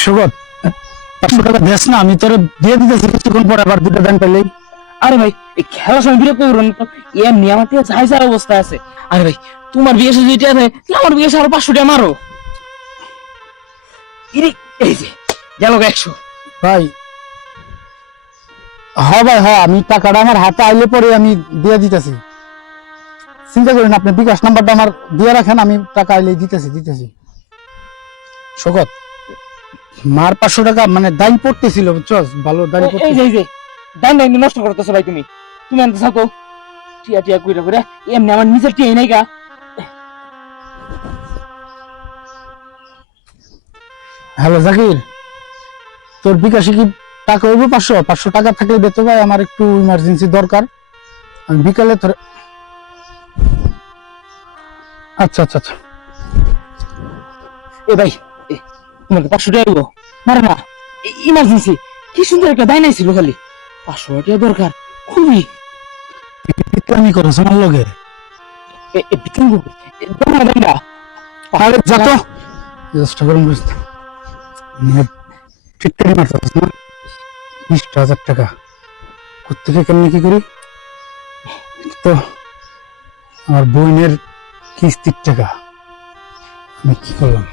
সুগত 500 টাকা দেস না, আমি তোরে দিয়ে দিতেছি কিছুক্ষণ পর, আবার দুটো দান পেলেই। আরে ভাই এই খেলার সময় বিরক্ত করো না তো, এমনি আমার থেকে ঝাই ঝাই অবস্থা আছে। আরে ভাই তোমার বিয়ে শেষে যেটা আছে আমার বিয়ে শেষে আরো 500 টাকা মারো। এই যে গেল 100। ভাই ভাই আমি টাকাটা আমার হাতে আইলে পরে আমি দিয়ে দিতেছি, চিন্তা করেন আপনি বিকাশ নাম্বারটা আমার দিয়ে রাখেন, আমি টাকা আইলে দিতেছি। সুগত মার 500 টাকা মানে দাইন পড়তেছিল, বুঝছস? ভালো দাইন পড়তে। এই যে দান দান নষ্ট করতেছো ভাই, তুমি আনতে থাকো টিয়া টিয়া কইরা করে, এমনি আমার নিজের টিয়া নাই গা। হ্যালো জাকির, তোর বিকাশে কি টাকা হইব? 500 টাকা থাকলে দে তো ভাই, আমার একটু ইমার্জেন্সি দরকার, আমি বিকালে তোর। আচ্ছা। এ ভাই তোমার 500 টাকা দিব মারে না, ইমার্জেন্সি। কি সুন্দর একটা দায় নাই ছিল, খালি 500 টাকা দরকার খুবই। বিক্রামি করছ আমার লগে। আরে যা তো চেষ্টা করুন বুঝতে, ঠিকঠাকই মারতেছিস না। 20,000 টাকা কোথেকে কেমনি কি করি? তো আমার বোনের কিস্তির টাকা, আমি কি করলাম?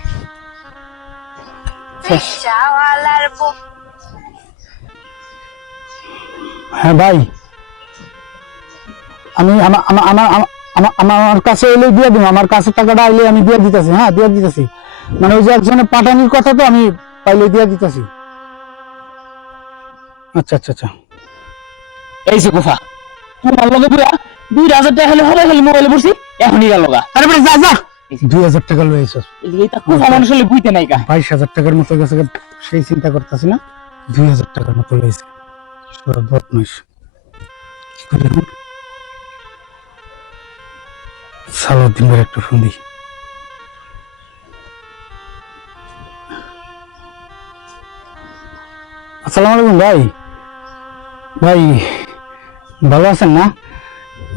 হ্যাঁ ভাই, আমি আমার কাছে এলে দিয়ে দিব, আমার কাছে টাকাটা আইলে আমি দিয়ে দিতেছি। হ্যাঁ দিয়ে দিতেছি, মানে ওই যে একজনের পাঠানির কথা, তো আমি পাইলে দিয়ে দিতেছি। আচ্ছা। এই যে গোফা তোমার লগে বুয়া 2,000 টাকা হলে হবে, খালি মোবাইলে পড়ছি এখনই গেল গা। আরে বেটা যা 2,000 টাকা লয়ে এসেছ, এইটা গোফা মানুষ হলে বুঝতে নাই গা। 22,000 টাকার মতো গেছে, সেই চিন্তা করতেছি না। 2,000 টাকার মতো লয়েছে, বদমাইশ। কি করি এখন? সালাউদ্দিন ভাইয়ের একটা ফোন দিই। আসসালামু আলাইকুম ভাই ভালো আছেন না?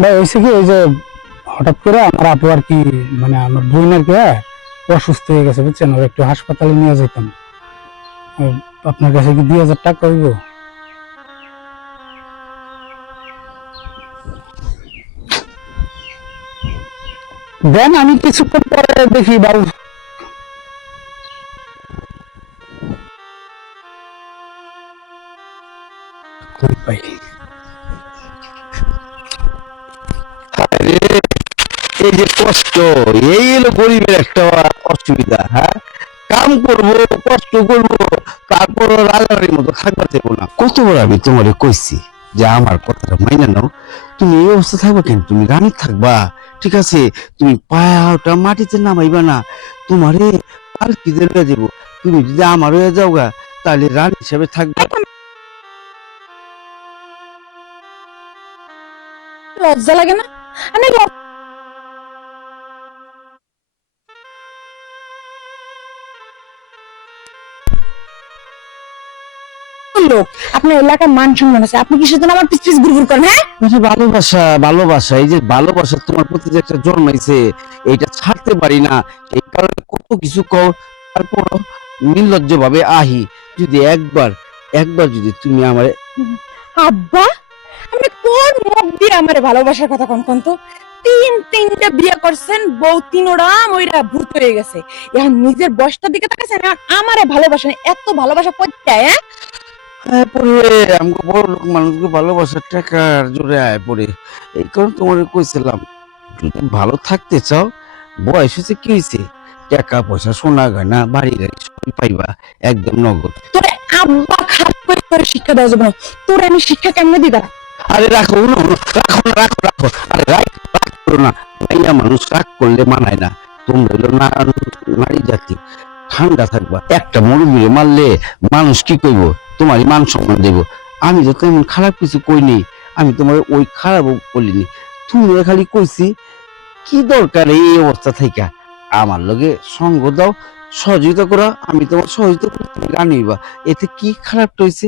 ভাই হয়েছে কি, ওই যে হঠাৎ করে আমার আপু আর কি, মানে আমার বোন আর কি অসুস্থ হয়ে গেছে, বুঝছেন? ওর একটু হাসপাতালে নিয়ে যেতাম। আপনার কাছে কি 2,000 টাকা হইব? দেন, আমি কিছুক্ষণ পরে দেখি বাবু। পাই এই যে কষ্ট, এই হলো গরিবের একটা অসুবিধা। হ্যাঁ, কাম করব, কষ্ট করব, তারপর রাজারের মতো থাকবা দেবো না। কতবার আমি তোমারে কইছি যে আমার কথাটা মাইনা নাও, তুমি এই অবস্থা থাকবা কেন? তুমি রানী থাকবা, ঠিক আছে? তুমি পায়াটা মাটিতে নামাইবা না, তোমারে পালকি দিয়ে দেবো। তুমি যদি আমার হয়ে যাও গা, তাহলে রানী হিসাবে থাকবা। লজ্জা লাগে না? আমি লোক, আপনার এলাকার মান সম্মান আছে, আপনি কি সেজন্য আমার পিছ পিছ ঘুরঘুর করেন? হ্যাঁ, ভালোবাসা, এই যে ভালোবাসা তোমার প্রতি যে একটা জন্মাইছে, এইটা ছাড়তে পারি না। এই কারণে কত কিছু কও, তারপর নির্লজ্জ ভাবে আহি। যদি একবার যদি তুমি আমার। আব্বা আপনি কোন মুখ দিয়ে আমার ভালোবাসার কথা কোন তো? তিনটা বিয়ে করছেন, বউ তিনোটা মইরা ভূত হয়ে গেছে, এখন নিজের বয়সটার দিকে তাকাছেন আর আমারে ভালোবাসেন। এত ভালোবাসা করতে আয় পরে আমাকে বড় লোক মানুষকে ভালোবাসার টাকার জোরে আয় পরে। এই কারণে তোমার কইছিলাম, যদি ভালো থাকতে চাও, বয়স হয়েছে, কি হয়েছে, টাকা পয়সা সোনা গয়না বাড়ি গাড়ি সবই পাইবা একদম নগদ। তোরে আব্বা খারাপ করে তোরে শিক্ষা দেওয়া যাবে না, তোরে আমি শিক্ষা কেমনে দিবা? আরে রাখো রাখো, আরে রাগ করো না। মাইয়া মানুষ রাগ করলে মানায় না। তোমরা হলো নারী জাতি, ঠান্ডা থাকবা। একটা মুরগিরে মারলে মানুষ কি কইব? তোমারই মান সম্মান দেব। আমি তো তেমন খারাপ কিছু কইনি, আমি তোমার ওই খারাপ বলিনি। তুমি খালি কইছি কি দরকার এই অবস্থা থাইকা আমার লগে সঙ্গ দাও, সহযোগিতা করা। আমি তোমার সহযোগিতা করি, তুমি রানিবা, এতে কি খারাপ হয়েছে?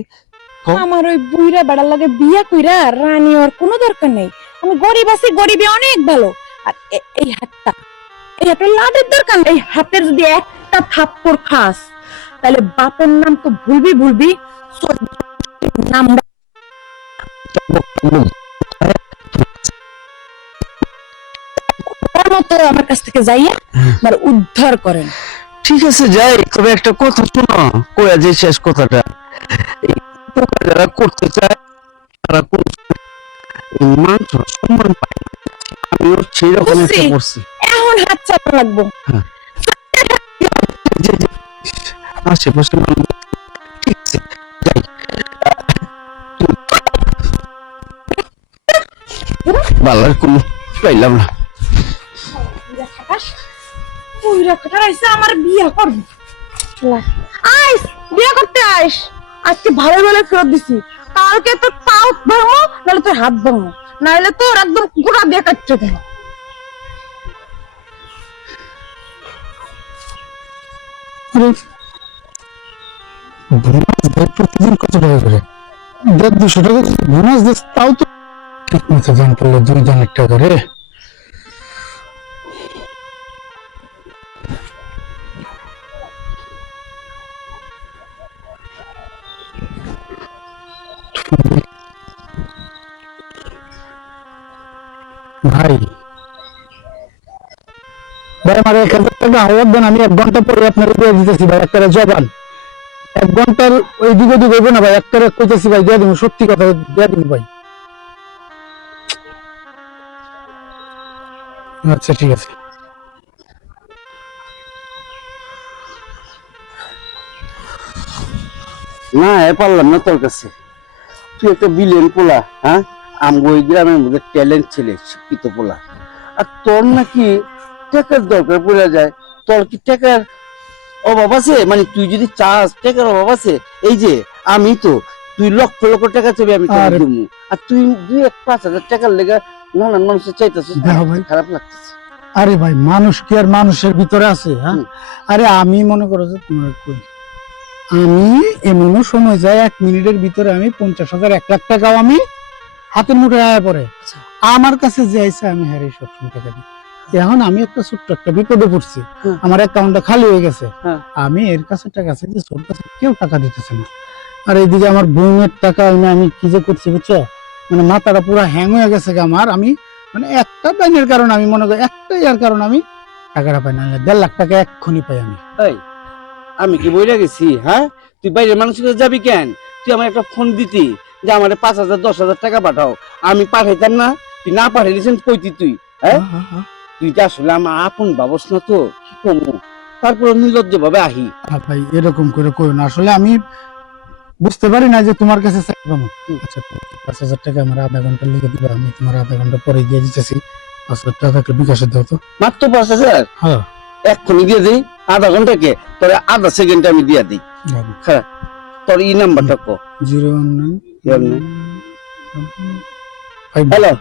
আমার ওই বুইরা বেড়ার লাগে বিয়া কইরা রানী হওয়ার কোনো দরকার নেই। আমি গরিব আছি, গরিবে অনেক ভালো। আর এই হাতটা এই হাতের লাঠের দরকার নেই, হাতের যদি একটা থাপ্পড় খাস তাহলে বাপের নাম তো ভুলবি নাম মতো আমার কাছ থেকে যাইয়া আমার উদ্ধার করেন। ঠিক আছে যাই, তবে একটা কথা শোনো, কয়া যে শেষ কথাটা, এই পোকা যারা করতে চায় তারা মানুষ সম্মান পায় না। আমিও সেই রকম একটা বুঝছি। করছি। এখন হাত চাপা লাগবো। যে আশেপাশে মানুষ, ঠিক আছে যাই। বালার কোনো পাইলাম না। আমার বিয়ে করবো, আইস বিয়ে করতে আইস। আজকে ভালো ভালো ফেরত দিছি, কালকে তোর পাও ভাঙো, নাহলে তোর হাত ভাঙো, নাহলে তোর একদম গোড়া দিয়ে কাটতে দেবো। প্রতিদিন কত টাকা করে? 150-200 টাকা বোনাস দিস, তাও তো ঠিক মতো দাম পড়লো 2 টাকা করে। ভাই ভাই আমার 1000 টাকা হাওয়ার দেন, আমি 1 ঘন্টা পরে আপনার দিয়ে দিতেছি ভাই। একটা জবান 1 ঘন্টার ওই দিকে হইবে না ভাই, একটা কইতেছি ভাই দিয়ে দিব, সত্যি কথা দিয়ে দিব ভাই। আচ্ছা ঠিক আছে। না পারলাম না তোর কাছে, তুই একটা বিলিয়ন পোলা, হ্যাঁ আমগো ওই গ্রামের মধ্যে ট্যালেন্ট ছেলে, শিক্ষিত পোলা, আর তোর নাকি টাকার দরকার পড়ে যায়। তোর কি টাকার অভাব আছে? মানে তুই যদি চাস টাকার অভাব আছে, এই যে আমি তো, তুই লক্ষ লক্ষ টাকা চাবি আমি তোকে আরে- দেবো, আর তুই 2-5 হাজার টাকার লেগে নানান মানুষের চাইতেছিস, দেখো ভাই। খারাপ লাগতেছে। আরে ভাই মানুষ কি আর মানুষের ভিতরে আছে? হ্যাঁ আরে আমি মনে করো যে তোমার কই, আমি এমনও সময় যায় 1 মিনিটের ভিতরে আমি 50,000 1 লাখ টাকাও আমি হাতের মুঠে আয়া পড়ে আমার কাছে যে আইসা আমি হারিয়ে সবসময় টাকা দিই। এখন আমি একটা ছোট্ট একটা বিপদে পড়ছি, হ্যাঁ। আমার অ্যাকাউন্টটা খালি হয়ে গেছে, হ্যাঁ। আমি এর কাছে টাকা চাইছি, ওর কাছে কেউ টাকা দিতেছে না। আর এইদিকে আমার বোনের টাকা আমি কি যে করছি বুঝছো, মানে মাথাটা পুরো হ্যাং হয়ে গেছে আমার। আমি মানে একটা ব্যাংকের কারণে আমি মনে করি, একটা ইয়ার কারণে আমি টাকাটা পাই না, 1.5 লাখ টাকা এক্ষুনি পাই আমি। এই আমি কি বইরা গেছি? হ্যাঁ তুই বাইরের মানুষের কাছে যাবি কেন? তুই আমার একটা ফোন দিতি যে আমার 5,000-10,000 টাকা পাঠাও, আমি পাঠাইতাম না? তুই না পাঠাইলিস কইতি তুই? হ্যাঁ তুই তো আসলে আমার আপন ভাবস না, তো কি কমু, তারপর নির্লজ্জ ভাবে আহি। ভাই এরকম করে কই না, আসলে আমি বুঝতে পারি না যে তোমার কাছে চাইবো। আচ্ছা 5,000 টাকা আমার আধা ঘন্টা লিখে দিবা, আমি তোমার আধা ঘন্টা পরে দিয়ে দিতেছি। 5,000 টাকা থাকলে বিকাশে দাও তো। মাত্র 5,000 হ্যাঁ এক্ষুনি দিয়ে দিই, আধা ঘন্টাকে তোর আধা সেকেন্ডে আমি দিয়ে দিই। হ্যাঁ তোর ই নাম্বারটা কো। 019 হ্যালো,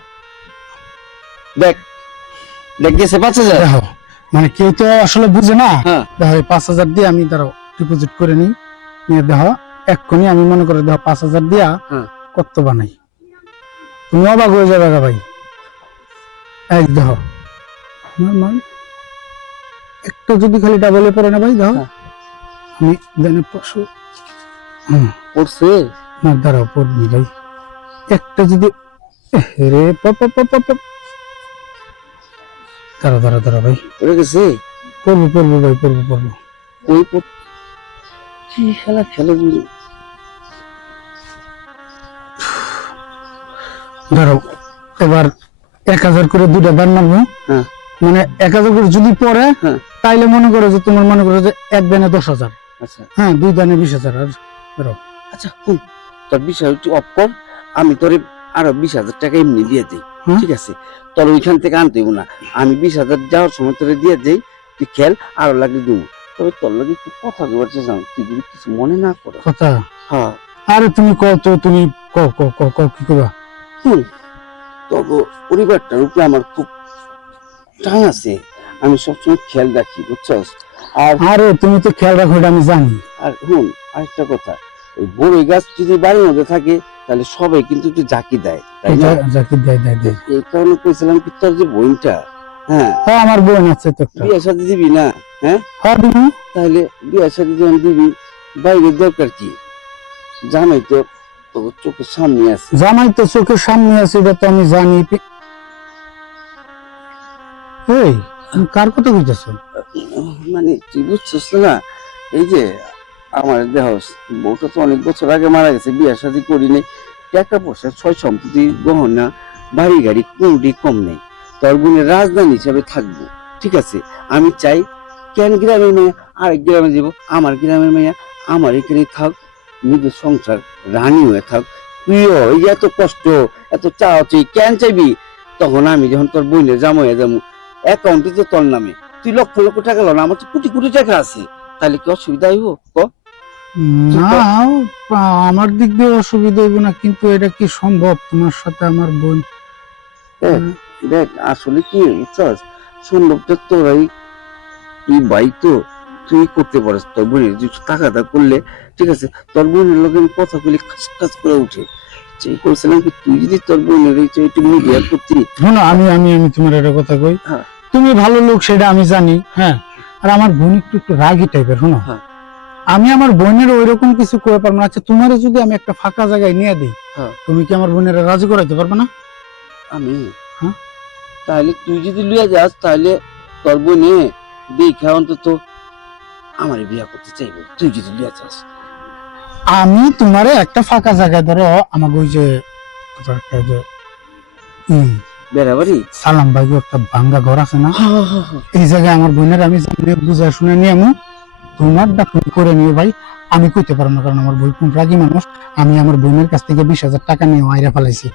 দেখ দেখ গেছে 5,000। দেখো মানে কেউ তো আসলে বুঝে না। হ্যাঁ দেখো এই 5,000 দিয়ে আমি ধরো ডিপোজিট করে নিই, নিয়ে দেখো এক্ষুনি আমি মনে করে দেখো 5,000 দিয়া হ্যাঁ। কত বানাই, তুমি অবাক হয়ে যাবে গা ভাই। এই দেখো নর্মাল একটা যদি খালি ডাবলে পড়ে না ভাই, দেখো হ্যাঁ। আমি দেনে 500 পড়ছে। না দাঁড়াও পড়বি ভাই, একটা যদি রে দাঁড়া দাঁড়া দাঁড়া ভাই, পড়ে গেছে। পড়বো পড়বো ভাই, পড়বো পড়বো। ওই কি খেলা খেলে বুঝি। ধরো এবার 1,000 করে 2টা দান মারবো, হ্যাঁ মানে 1,000 করে যদি পড়ে হ্যাঁ। তাইলে মনে করো যে তোমার মনে করো যে 1 দানে 10,000, আচ্ছা হ্যাঁ 2 দানে 20,000। আর ধরো আচ্ছা শুন, তোর বিষয় একটু অফ কর, আমি তোর আরো 20,000 টাকা এমনি দিয়ে দিই। হুম। ঠিক আছে, তোর ওইখান থেকে আনতে হইব না, আমি 20,000 যাওয়ার সময় তোরে দিয়ে যাই, তুই খেল আরো লাগে দিব। তবে তোর লাগে একটু কথা বলতে চাইছিলাম, তুই যদি কিছু মনে না করো। কথা, হ্যাঁ আরে তুমি কও তো, তুমি কও কও কও কও কি করবা? শুন, তবে পরিবারটার উপরে আমার খুব টান আছে, আমি সবসময় খেয়াল রাখি বুঝছস। আর আরে তুমি তো খেয়াল রাখো, এটা আমি জানি। আর শুন আরেকটা কথা, ওই বড়ই গাছ যদি বাড়ির মধ্যে থাকে তাহলে সবাই কিন্তু একটু জাকি দেয়, তাই না? জাকির দেয় দেয় দেয়। এই কারণে কইছিলাম কি তোর যে বোনটা, হ্যাঁ হ্যাঁ আমার বোন আছে তো একটা। বিয়ে শাদী দিবি না? হ্যাঁ হ্যাঁ দিবি। তাহলে বিয়ে শাদী যখন দিবি বাইরের দরকার কি? জামাই তো তোর চোখের সামনে আছে। জামাই তো চোখের সামনে আছে, এটা তো আমি জানি। এই তুমি কার কথা কইতেছো? মানে তুই বুঝছিস না, এই যে আমার দেহ বউটা তো অনেক বছর আগে মারা গেছে, বিয়ে শাদী করিনি, টাকা পয়সা ছয় সম্পত্তি গহনা বাড়ি গাড়ি কোনটি কম নেই, তোর বোনের রাজধানী হিসাবে থাকবো, ঠিক আছে? আমি চাই কেন গ্রামের মেয়ে আরেক গ্রামে যাবো, আমার গ্রামের মেয়ে আমার এখানে থাক, নিজের সংসার রানী হয়ে থাক। তুইও এই যে এত কষ্ট এত চাওয়া তুই কেন চাইবি? তখন আমি যখন তোর বোনের জামাই যাবো, অ্যাকাউন্টে তো তোর নামে, তুই লক্ষ লক্ষ টাকা লো না, আমার তো কোটি কোটি টাকা আছে, তাহলে কি অসুবিধা হইব? না, আমার দিক দিয়ে অসুবিধা হইব না, কিন্তু এটা কি সম্ভব তোমার সাথে আমার বোন? দেখ আসলে কি বুঝছস, সম্ভবটা তোরাই, তুই ভাই তো, তুই করতে পারিস, তোর বোনের যে টাকাটা করলে, ঠিক আছে? তোর বোনের লোক আমি কথা বলি কাজ কাজ করে উঠে, সেই করছিলাম কি তুই যদি তোর বোনের একটু মিডিয়া করতি। শোনো, আমি আমি আমি তোমার একটা কথা কই, হ্যাঁ। তুমি ভালো লোক সেটা আমি জানি, হ্যাঁ, আর আমার বোন একটু একটু রাগী টাইপের। শোনো, হ্যাঁ। আমি আমার বোনের ওইরকম কিছু করে পারবো না। আচ্ছা, তোমার যদি আমি একটা ফাঁকা জায়গায় নিয়ে দিই, হ্যাঁ। তুমি কি আমার বোনের রাজি করাইতে পারবে না? আমি হ্যাঁ? তাহলে তুই যদি লইয়া যাস, তাহলে তোর বোনে দেখা অন্তত আমার বিয়া করতে চাইবো, তুই যদি লইয়া যাস। আমি তোমারে একটা ফাঁকা জায়গায়, ধরো আমাকে ওই যে বেড়াবাড়ি সালাম ভাই একটা ভাঙ্গা ঘর আছে না, এই জায়গায় আমার বোনের আমি বুঝা শুনে নিয়ে আমি তোমার ডাক্তার করে নিয়ে ভাই, আমি কইতে পারবো না, কারণ আমার বই কোন রাগী মানুষ। আমি আমার বোনের কাছ থেকে 20,000 টাকা নিয়ে আইরা ফেলাইছি,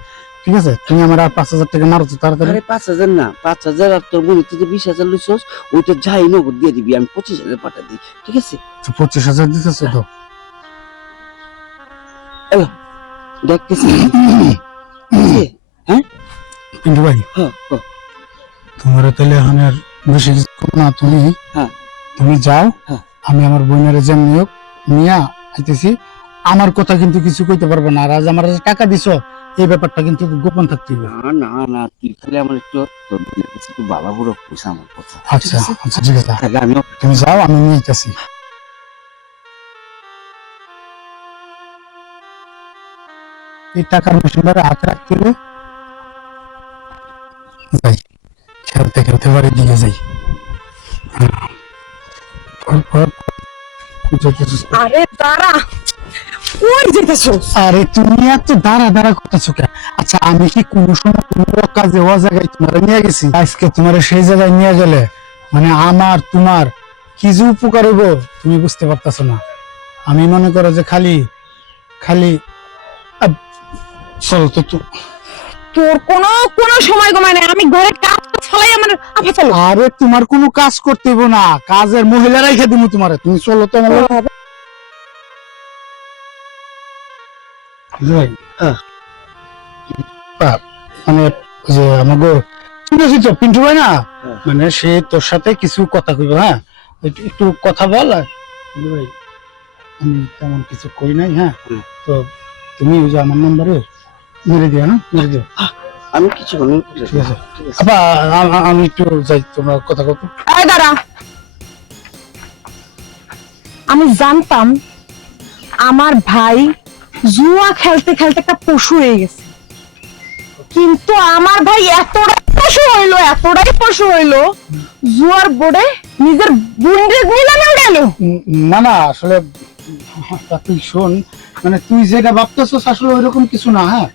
ঠিক আছে? তুমি আমার আর 5,000 টাকা মারো তো তাড়াতাড়ি। আরে 5,000 না, 5,000 আর তোর বোনের থেকে 20,000 লইছস, ওইটা যাই নগদ দিয়ে দিবি, আমি 25,000 পাঠা দিই, ঠিক আছে? 25,000 দিতেছো তো? দেখতেছি হ্যাঁ পিন্টু ভাই, হ্যাঁ তোমার তাহলে এখন আর বেশি কিছু করবো না, হ্যাঁ। তুমি যাও, হ্যাঁ। আমি আমার বোনের যেমনি হোক নিয়ে আইতেছি। আমার কথা কিন্তু কিছু কইতে পারবে না, আর আজ আমার যে টাকা দিছো এই ব্যাপারটা কিন্তু গোপন থাকতে হবে। না না না, তুই খালি আমার একটু তোর বোনের কাছে একটু বাবা বুড়ো পয়সা আমার কথা। আচ্ছা আচ্ছা, ঠিক আছে, তাহলে আমিও তুমি যাও, আমি নিয়ে আইতেছি। এই টাকার মেশিনটা হাতে রাখতে হবে। যাই, খেলতে খেলতে বাড়ির দিকে যাই। আরে দাঁড়া, কই যেতেছো? আরে তুমি এত দাঁড়া দাঁড়া করতেছো কেন? আচ্ছা, আমি কি কোনো সময় কোনো কাজে ও জায়গায় তোমার নিয়ে গেছি? আজকে তোমার সেই জায়গায় নিয়ে গেলে মানে আমার তোমার কি যে উপকার হইব তুমি বুঝতে পারতেছো না। আমি মনে করো যে খালি খালি চলো তো। তোর কোনো সময় গমায় নাই, আমি ঘরে কাজ ছলাই আমার আপা চলো। আরে তোমার কোনো কাজ করতে হইব না, কাজের মহিলারাই খেয়ে দিব তোমারে, তুমি চলো তো আমার লগে। মানে যে আমাকে শুনেছি তো পিন্টু ভাই না, মানে সে তোর সাথে কিছু কথা কইব। হ্যাঁ, একটু কথা বল। আর ভাই আমি তেমন কিছু কই নাই, হ্যাঁ, তো তুমি ওই যে আমার নাম্বারে মেরে দিও, না মেরে দিও। আমি কিছু বলবো, ঠিক আছে আপা, আমি একটু যাই, তোমরা কথা কত। এই দাঁড়া, আমি জানতাম আমার ভাই জুয়া খেলতে খেলতে একটা পশু হয়ে গেছে, কিন্তু আমার ভাই এতটাই পশু হইলো জুয়ার বোর্ডে নিজের বুন্ডের নিলামে উড়ালো। না না, আসলে তুই শোন, মানে তুই যেটা ভাবতেছস আসলে ওইরকম কিছু না। হ্যাঁ,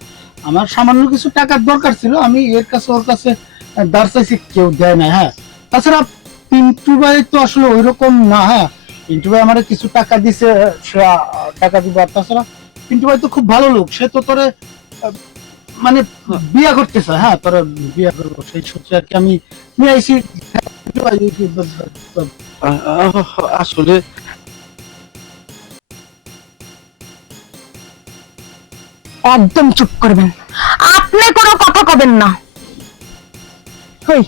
আমার সামান্য কিছু টাকার দরকার ছিল, আমি এর কাছে ওর কাছে ধার চাইছি, কেউ দেয় না। হ্যাঁ, তাছাড়া পিন্টু ভাই তো আসলে ওইরকম না। হ্যাঁ, পিন্টু ভাই আমার কিছু টাকা দিছে, সে টাকা দিব। আর তাছাড়া পিন্টু ভাই তো খুব ভালো লোক, সে তো তোরে মানে বিয়া করতে চায়। হ্যাঁ, তোরা বিয়া করবো সেই সূত্রে আর কি আমি নিয়ে আইছি। আসলে একদম চুপ করবেন, আপনি কোনো কথা কবেন না। ওই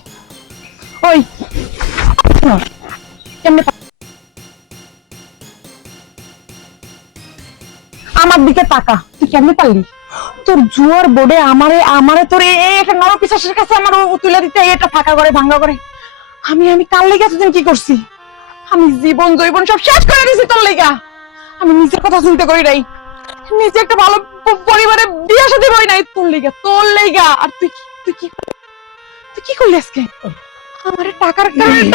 ওই কেমনে আমার দিকে তাকা, তুই কেমনে পারলি? তোর জুয়ার বোর্ডে আমারে আমারে তোর একটা নরপিশাচের কাছে আমার তুলে দিতে এটা ফাঁকা করে ভাঙ্গা করে আমি কাল লেগে এতদিন কি করছি? আমি জীবন জৈবন সব শেষ করে দিছি তোর লেগা। আমি নিজের কথা চিন্তা করি নাই, নিজে একটা ভালো পরিবারে বিয়ে শাদী করি নাই তোর লেগা। আর তুই কি করলি আজকে? আমার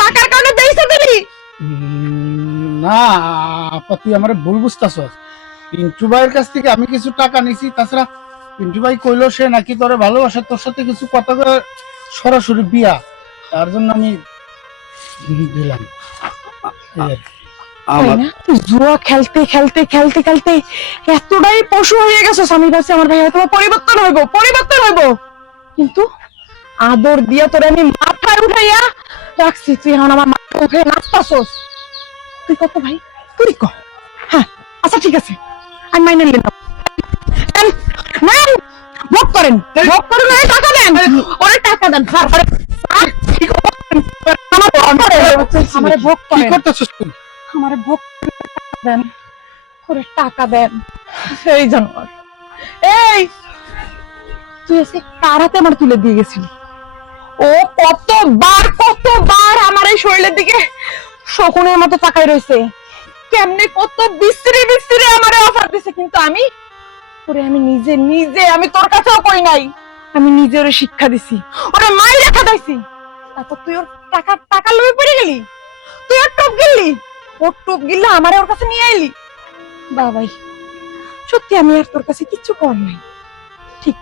টাকার কারণে বেইছে দিলি। না আপা, তুই আমার ভুল বুঝতাছস। পিন্টু ভাইয়ের কাছ থেকে আমি কিছু টাকা নিছি, তাছাড়া পিন্টু ভাই কইলো সে নাকি তোরে ভালোবাসে, তোর সাথে কিছু কথা করে সরাসরি বিয়া, তার জন্য আমি দিলাম। আমার তুই জুয়া খেলতে খেলতে খেলতে খেলতে এতটাই পশু হয়ে গেছিস, আমি ভাবছি আমার ভাই হয়তো পরিবর্তন হইব, কিন্তু আদর দিয়া তোরে আমি মাথায় উঠাইয়া রাখছি, তুই এখন আমার মাথা উঠে নাচতাছস। তুই কত ভাই, তুই ক। হ্যাঁ আচ্ছা ঠিক আছে, আমি মাইনে নিলাম। ভোগ করেন টাকা দেন, ওরে টাকা দেন। আমারে ভোগ কি করেন, করতেছস তুই? আমারে ভোগ দেন, ওরে টাকা দেন। এই জানোয়ার, এই তুই এসে কার হাতে আমার তুলে দিয়ে গেছিলি? ও কতবার আমার এই শরীরের দিকে শকুনের মতো তাকাই রয়েছে, কেমনে কত বিশ্রী আমারে অফার দিছে, কিন্তু আমি নিজে আমি তোর কাছেও কই নাই, আমি নিজে ওরে শিক্ষা দিছি, ওরে মাই রেখা দিছি। তারপর তুই ওর টাকা লয়ে পড়ে গেলি, তুই ওর টোপ গিল্লা আমারে ওর কাছে নিয়ে আইলি। বাবাই সত্যি আমি আর তোর কাছে কিচ্ছু কর নাই। ঠিক,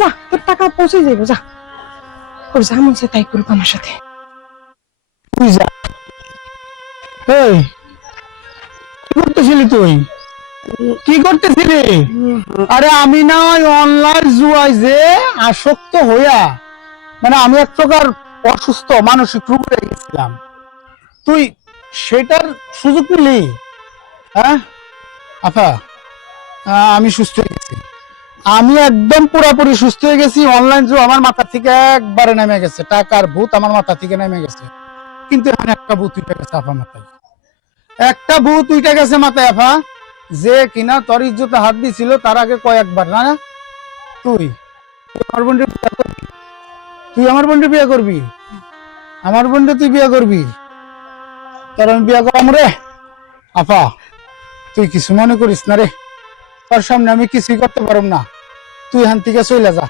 যা তোর টাকা পৌঁছে যাইব, যা ওর যা মন চায় তাই করুক আমার সাথে। তুই যা। এই কি করতেছিলি তুই? কি করতেছিলি? আরে আমি না ওই অনলাইন জুয়ায় যে আসক্ত হইয়া, মানে আমি এক প্রকার অসুস্থ মানসিক রোগ হয়ে গেছিলাম, তুই সেটার সুযোগ নিলি? হ্যাঁ আপা, আমি সুস্থ হয়ে গেছি, আমি একদম পুরোপুরি সুস্থ হয়ে গেছি। অনলাইন জুয়া আমার মাথা থেকে একবারে নেমে গেছে, টাকার ভূত আমার মাথা থেকে নেমে গেছে। কিন্তু এখন একটা ভূত উঠে গেছে আপা মাথায়, একটা ভূত উঠে গেছে মাথায় আপা, যে কিনা তোর ইজ্জতে হাত দিছিল তার আগে কয়েকবার। না তুই আমার বোনকে বিয়ে করবি, তুই আমার বোনকে বিয়ে করবি, আমার বোনকে তুই বিয়ে করবি, তোর আমি বিয়ে করাম রে। আপা তুই কিছু মনে করিস না রে, তোর সামনে আমি কিছুই করতে পারব না, তুই এখান থেকে চলে যা,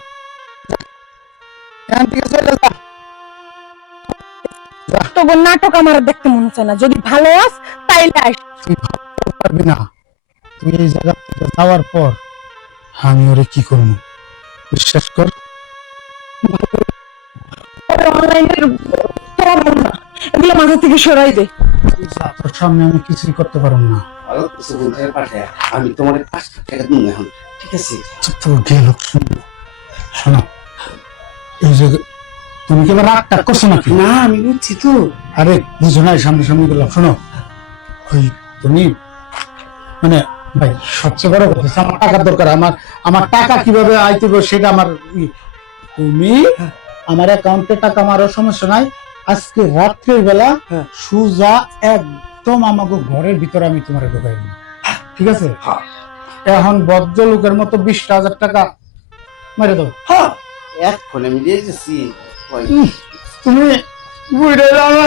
এখান থেকে চলে যা। তবু নাটক আমার আর দেখতে মন চায় না, যদি ভালো আস তাইলে আস। তুই ভাবতে পারবি না, তুই এই জায়গা থেকে যাওয়ার পর আমি ওরে কি করবো, বিশ্বাস কর। অনলাইনের এগুলো মাথা থেকে সরাই দে। তোর সামনে আমি কিছুই করতে পারব না। ভালো কিছু বলতে পাঠায় আমি তোমার 5 টাকা দিন এখন, ঠিক আছে? তো গেল, শোনো এই যে তুমি কি আবার রাগ টাগ করছো নাকি? না আমি বুঝছি তো। আরে বুঝো না, সামনে গেলাম। শোনো ওই তুমি মানে ভাই সবচেয়ে বড় কথা হচ্ছে আমার টাকার দরকার, আমার টাকা কিভাবে আইতে হবে সেটা আমার তুমি আমার অ্যাকাউন্টে টাকা মারো, সমস্যা নাই। আজকে রাত্রের বেলা সুজা একদম আমাকে ঘরের ভিতরে আমি তোমার ঢুকাই দেব, ঠিক আছে? এখন বজ্র লোকের মতো 20,000 টাকা মেরে দাও। এক ফোনে আমি দিয়ে দিচ্ছি। তুমি বুঝে যাও না।